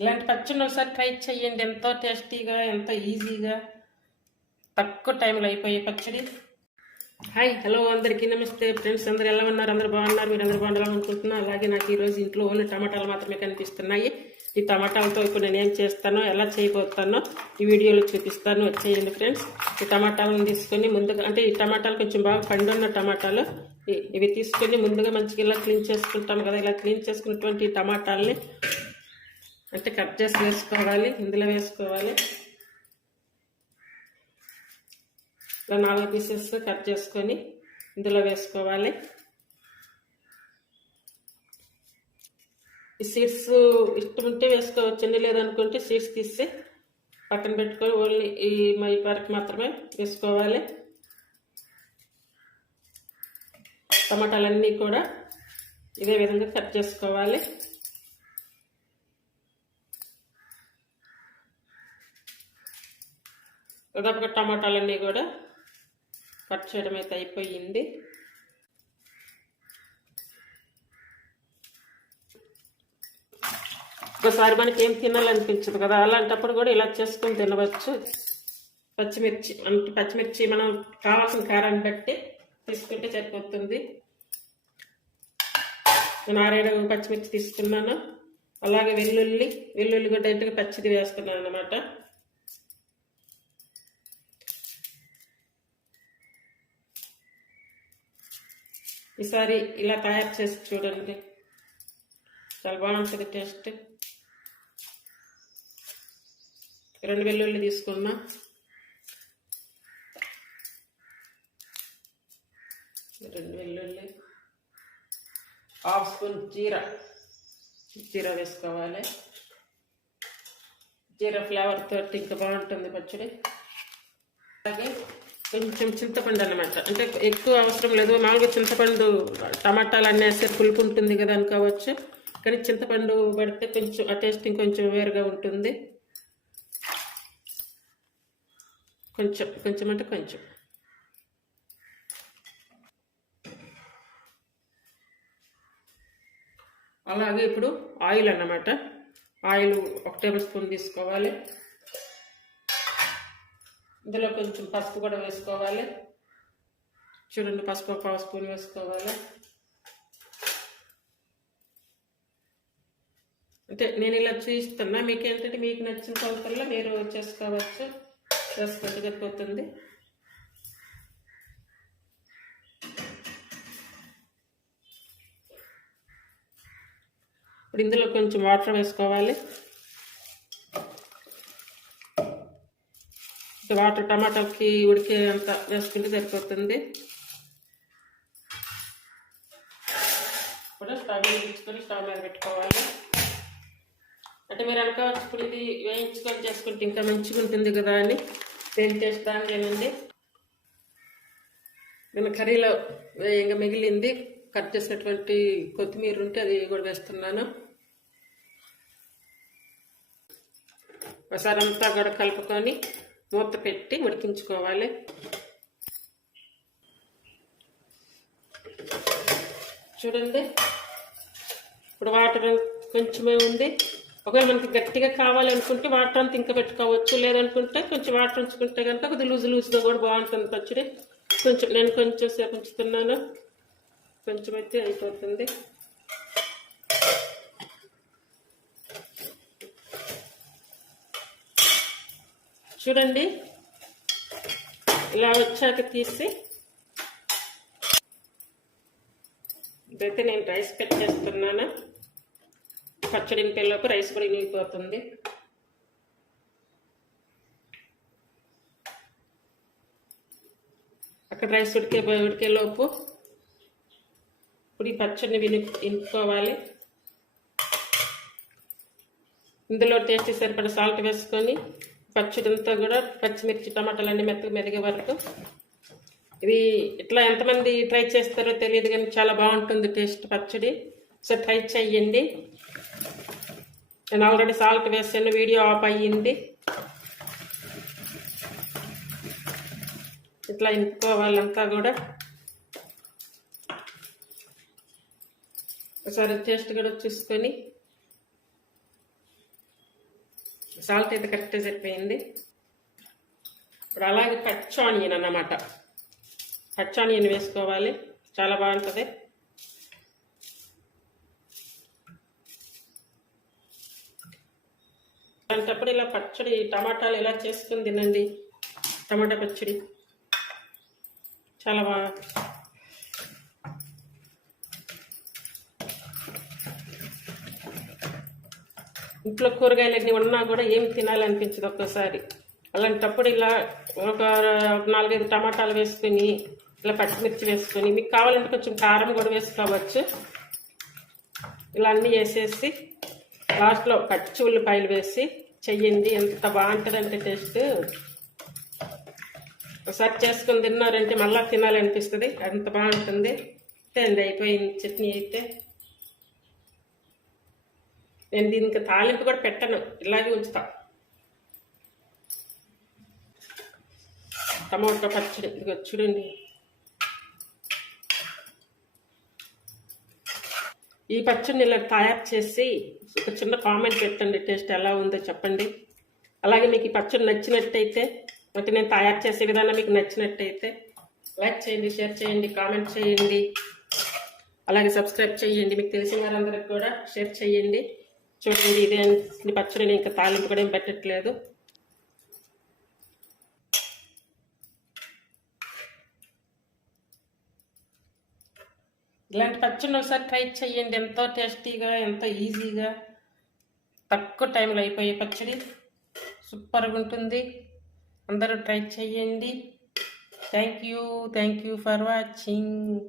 ఇలాంటి పచ్చడిని ఒకసారి ట్రై చేయండి. ఎంతో టేస్టీగా, ఎంతో ఈజీగా, తక్కువ టైంలో అయిపోయే పచ్చడి. హాయ్, హలో, అందరికీ నమస్తే ఫ్రెండ్స్. అందరు ఎలా ఉన్నారు? అందరు బాగున్నారు? మీరు అందరు బాగుండాలని అనుకుంటున్నా. అలాగే నాకు ఈరోజు ఇంట్లో ఓన్లీ టమాటాలు మాత్రమే కనిపిస్తున్నాయి. ఈ టమాటాలతో ఇప్పుడు నేను ఏం చేస్తానో, ఎలా చేయబోతానో ఈ వీడియోలో చూపిస్తాను. వచ్చేయండి ఫ్రెండ్స్. ఈ టమాటాలను తీసుకొని ముందుగా, అంటే ఈ టమాటాలు కొంచెం బాగా పండున్న టమాటాలు, ఇవి తీసుకొని ముందుగా మంచిగా ఇలా క్లీన్ చేసుకుంటాం కదా. ఇలా క్లీన్ చేసుకున్నటువంటి టమాటాలని అంటే కట్ చేసి వేసుకోవాలి. ఇందులో వేసుకోవాలి. ఇలా 4 పీసెస్ కట్ చేసుకొని ఇందులో వేసుకోవాలి. ఈ సీడ్స్ ఇష్టం ఉంటే వేసుకోవచ్చండి, లేదనుకుంటే సీడ్స్ తీసి పక్కన పెట్టుకొని ఓన్లీ ఈ వరకు మాత్రమే వేసుకోవాలి. టమాటాలన్నీ కూడా ఇదే విధంగా కట్ చేసుకోవాలి. దాదాపుగా టమాటాలన్నీ కూడా కట్ చేయడం అయితే అయిపోయింది. ఒకసారి మనకి ఏం తినాలనిపించదు కదా, అలాంటప్పుడు కూడా ఇలా చేసుకొని తినవచ్చు. పచ్చిమిర్చి మనం కావాల్సిన కారాన్ని బట్టి తీసుకుంటే సరిపోతుంది. నేను 6-7 పచ్చిమిర్చి తీసుకున్నాను. అలాగే వెల్లుల్లి కూడా డైరెక్ట్గా పచ్చిది వేస్తున్నాను అన్నమాట. ఈసారి ఇలా తయారు చేసి చూడండి, చాలా బాగుంటుంది టేస్ట్. 2 వెల్లుల్లి తీసుకున్నా. వెల్లుల్లి, 1/2 స్పూన్ జీరా వేసుకోవాలి. జీరా ఫ్లేవర్ తోటి ఇంకా బాగుంటుంది పచ్చడి. అలాగే కొంచెం చింతపండు అన్నమాట. అంటే ఎక్కువ అవసరం లేదు. మామూలుగా చింతపండు టమాటాలు అన్నేస్తే పులుపు ఉంటుంది కదా అనుకోవచ్చు, కానీ చింతపండు పడితే కొంచెం ఆ టేస్ట్ ఇంకొంచెం వేరుగా ఉంటుంది. కొంచెం అంటే కొంచెం. అలాగే ఇప్పుడు ఆయిల్ అన్నమాట. ఆయిల్ 1 టేబుల్ స్పూన్ తీసుకోవాలి. ఇందులో కొంచెం పసుపు కూడా వేసుకోవాలి. చూడండి, పసుపు 1/2 స్పూన్ వేసుకోవాలి. అంటే నేను ఇలా చూపిస్తున్నా, మీకు ఏంటంటే మీకు నచ్చిన కొలతల్లో మీరు చేసుకోవచ్చు. వేసుకుంటే సరిపోతుంది. ఇప్పుడు ఇందులో కొంచెం వాటర్ వేసుకోవాలి. వాటర్ టమాటాకి ఉడికే అంత వేసుకుంటే సరిపోతుంది. ఇప్పుడు స్టవ్ వేయించుకొని స్టవ్ మీద పెట్టుకోవాలి. అంటే మీరు అనుకోవచ్చు, ఇప్పుడు ఇది వేయించుకొని చేసుకుంటే ఇంకా మంచిగా ఉంటుంది కదా అని. దేని టేస్ట్ దానిదేనండి. నేను కర్రీలో ఇంకా మిగిలింది కట్ చేసినటువంటి కొత్తిమీర ఉంటే అది కూడా వేస్తున్నాను. ఒకసారి అంతా కూడా కలుపుకొని మూత పెట్టి ఉడికించుకోవాలి. చూడండి, ఇప్పుడు వాటర్ కొంచెమే ఉంది. ఒకవేళ మనకి గట్టిగా కావాలనుకుంటే వాటర్ అంతా ఇంకా పెట్టుకోవచ్చు, లేదనుకుంటే కొంచెం వాటర్ ఉంచుకుంటే కనుక కొద్దిగా లూజ్గా కూడా బాగుంటుంది పచ్చడి. నేను కొంచెం సేపు ఉంచుతున్నాను. కొంచెం అయితే అయిపోతుంది. చూడండి, ఇలా వచ్చాక తీసి ఇదైతే నేను రైస్ కట్ చేస్తున్నాను. పచ్చడి ఇంకేలోపు రైస్ కూడా ఇనిగిపోతుంది. అక్కడ రైస్ ఉడికేలోపు ఇప్పుడు ఈ పచ్చడిని ఇంపుకోవాలి. ఇందులో టేస్ట్ సరిపడ సాల్ట్ వేసుకొని పచ్చడి అంతా కూడా పచ్చిమిర్చి టమాటాలన్నీ మెత్తగా మెదిగే వరకు. ఇది ఇట్లా ఎంతమంది ట్రై చేస్తారో తెలియదు, కానీ చాలా బాగుంటుంది టేస్ట్ పచ్చడి. సో ట్రై చేయండి. నేను ఆల్రెడీ సాల్ట్ వేసాను, వీడియో ఆఫ్ అయ్యింది. ఇట్లా ఇంపుకోవాలంతా కూడా. ఒకసారి టేస్ట్ కూడా చూసుకొని సాల్ట్ అయితే కరెక్ట్గా సరిపోయింది. ఇప్పుడు అలాగే పచ్చి ఆనియన్ అన్నమాట. పచ్చి ఆనియన్ వేసుకోవాలి, చాలా బాగుంటుంది. అలాంటప్పుడు ఇలా పచ్చడి టమాటాలు ఇలా చేసుకుని తినండి. టమాటా పచ్చడి చాలా బాగా. ఇంట్లో కూరగాయలన్నీ ఉన్నా కూడా ఏం తినాలనిపించదు ఒక్కోసారి. అలాంటప్పుడు ఇలా ఒక 4-5 టమాటాలు వేసుకొని, ఇలా పచ్చిమిర్చి వేసుకొని, మీకు కావాలంటే కొంచెం కారం కూడా వేసుకోవచ్చు. ఇలా అన్నీ వేసేసి లాస్ట్లో పచ్చి ఉల్లిపాయలు వేసి చెయ్యండి. ఎంత బాగుంటుందంటే టేస్ట్. ఒకసారి చేసుకొని తిన్నారంటే మళ్ళీ తినాలనిపిస్తుంది, అంత బాగుంటుంది. అంతే, అయిపోయింది చట్నీ అయితే. నేను దీనికి తాలింపు కూడా పెట్టను, ఇలాగే ఉంచుతా. టమాటో పచ్చడి ఇదిగో చూడండి. ఈ పచ్చడిని ఇలా తయారు చేసి ఒక చిన్న కామెంట్ పెట్టండి, టేస్ట్ ఎలా ఉందో చెప్పండి. అలాగే మీకు ఈ పచ్చడి నచ్చినట్టయితే, అంటే నేను తయారు చేసే విధానం మీకు నచ్చినట్టయితే లైక్ చేయండి, షేర్ చేయండి, కామెంట్ చేయండి, అలాగే సబ్స్క్రైబ్ చేయండి. మీకు తెలిసిన వారందరికి కూడా షేర్ చేయండి. చూడండి, ఇదే పచ్చడి, నేను ఇంకా తాలింపు కూడా ఏం పెట్టట్లేదు. ఇలాంటి పచ్చడిని ఒకసారి ట్రై చేయండి. ఎంతో టేస్టీగా, ఎంతో ఈజీగా, తక్కువ టైంలో అయిపోయే పచ్చడి, సూపర్గా ఉంటుంది. అందరూ ట్రై చేయండి. Thank you for watching.